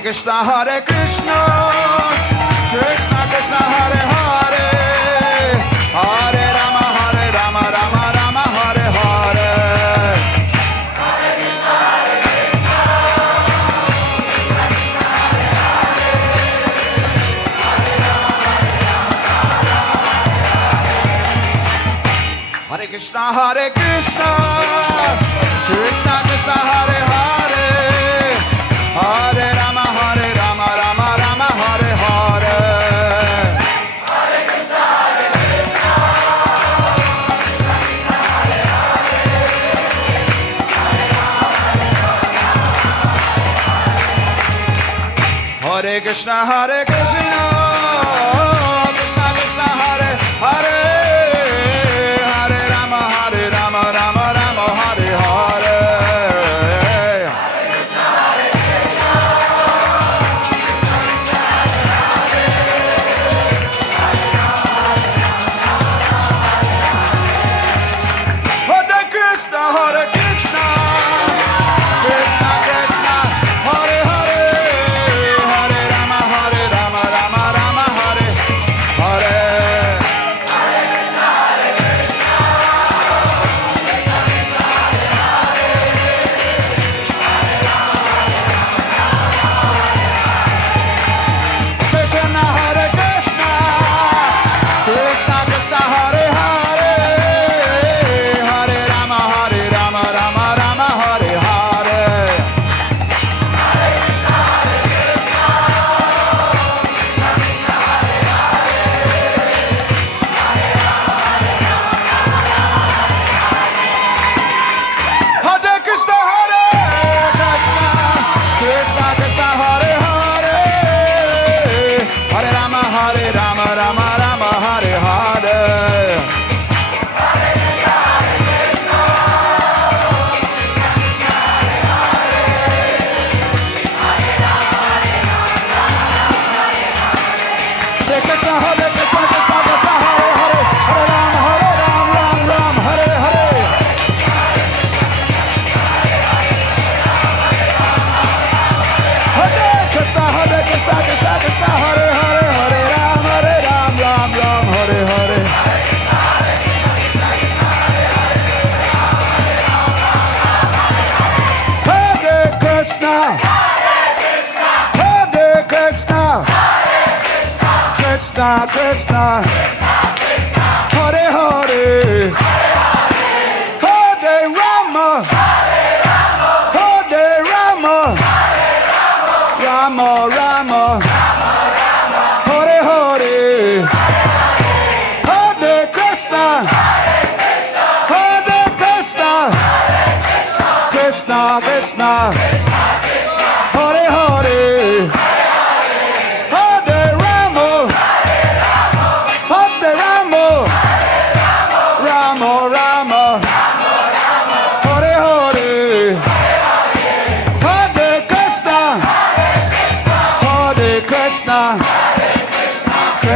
Krishna, Hare Krishna, Krishna Krishna, Hare Hare, Hare Rama, Rama Rama, Hare Hare. Hare Krishna, Hare Krishna, Hare Krishna, Hare Krishna, Krishna Krishna, Hare Hare, Hare Rama, Rama Rama, Hare Hare. Hare Krishna, Hare Krishna, Hare Krishna, Hare Krishna, Krishna Krishna, Hare Hare, Hare Rama, Rama Rama, Hare Hare. Krishna Krishna, Hare Hare, Hare Rama, Hare Rama, Rama Rama, Hare Hare, Hare Krishna, Hare Krishna, Krishna Krishna, Hare Hare.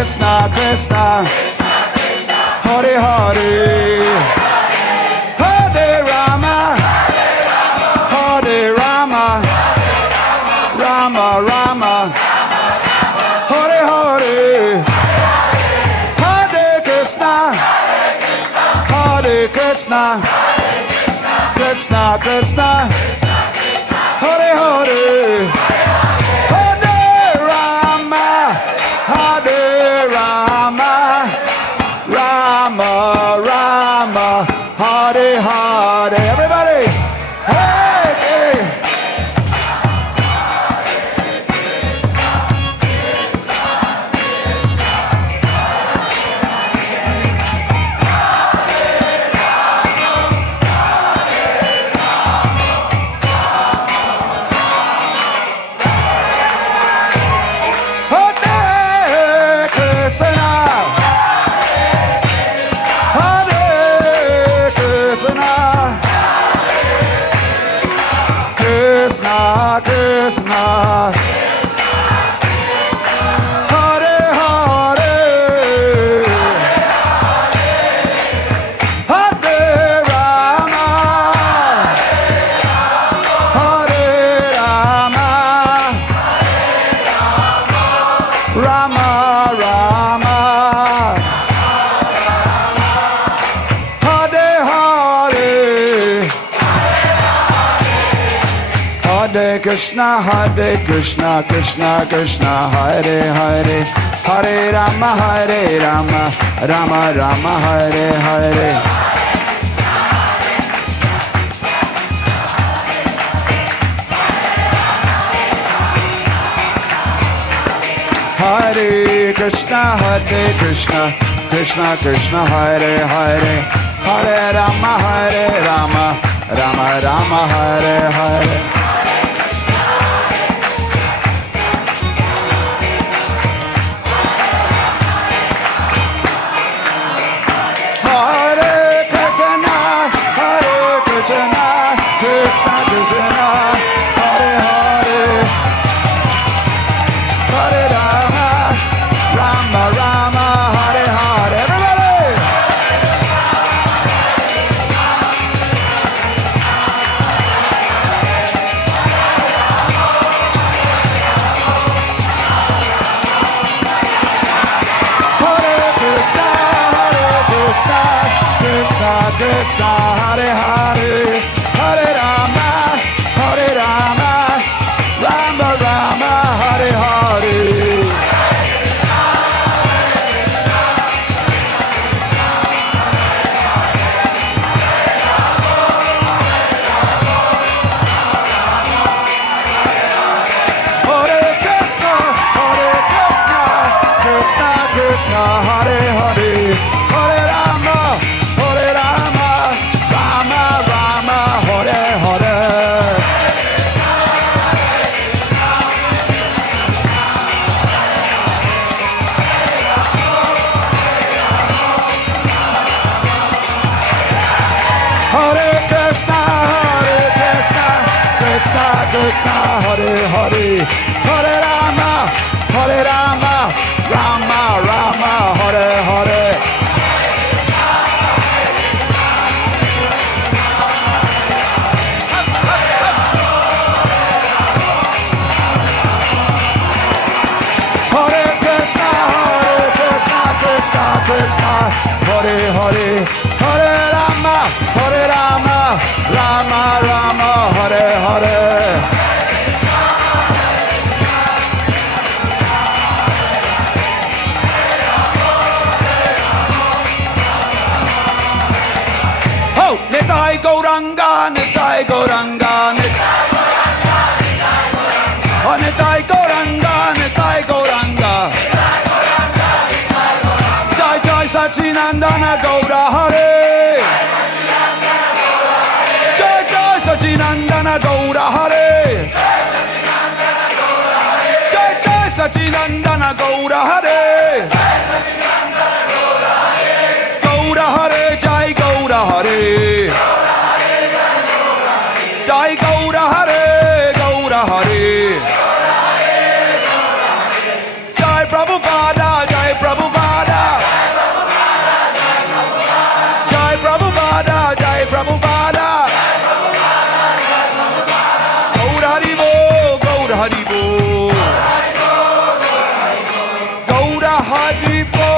Krishna Krishna, Hare Hare, Hare Rama, Hare Rama, Rama Rama, Hare Hare, Hare Krishna, Hare Krishna, Krishna Krishna, Hare Hare. Hare Hare, everybody, hey, hey. Hare Krishna. Krishna, Hare Hare, Hare Rama, Hare Rama, Hare Krishna, Krishna Krishna, Hare Hare, Hare Rama, Rama Rama, Hare Hare. Hare Krishna, Krishna Krishna, Hare Hare, Hare Rama, Rama Rama, Hare Hare. Krishna, Hare Hare, Hare Rama, Rama Rama, Hare Hare. Hare Krishna, Krishna Krishna, Hare Hare, Hare Rama, Rama Rama, Hare Hare. Hare Krishna, Krishna Krishna, Hare Hare, Hare Rama, Rama Rama, Hare Hare. Hare Krishna, Hare Hare, Hare Rama, Rama Rama, Hare Hare. Oh, Nitai Gauranga, Nitai Gauranga, oh, Nitai Gauranga, Nitai Gauranga. Jai Jai Sachinandana Gaura Hare. Jai Jai Sachinandana Gaura Hare. Jai Jai Sachinandana Gaura Hare. Gaura Hare, Jai Gaura Hare. Jai Gaura Hare, Gaura Hare. Jai Prabhupada, Jai Prabhupada. Jai Prabhupada, Jai Prabhupada. Gaur Haribo, Gaur Haribo. Gaur Haribo,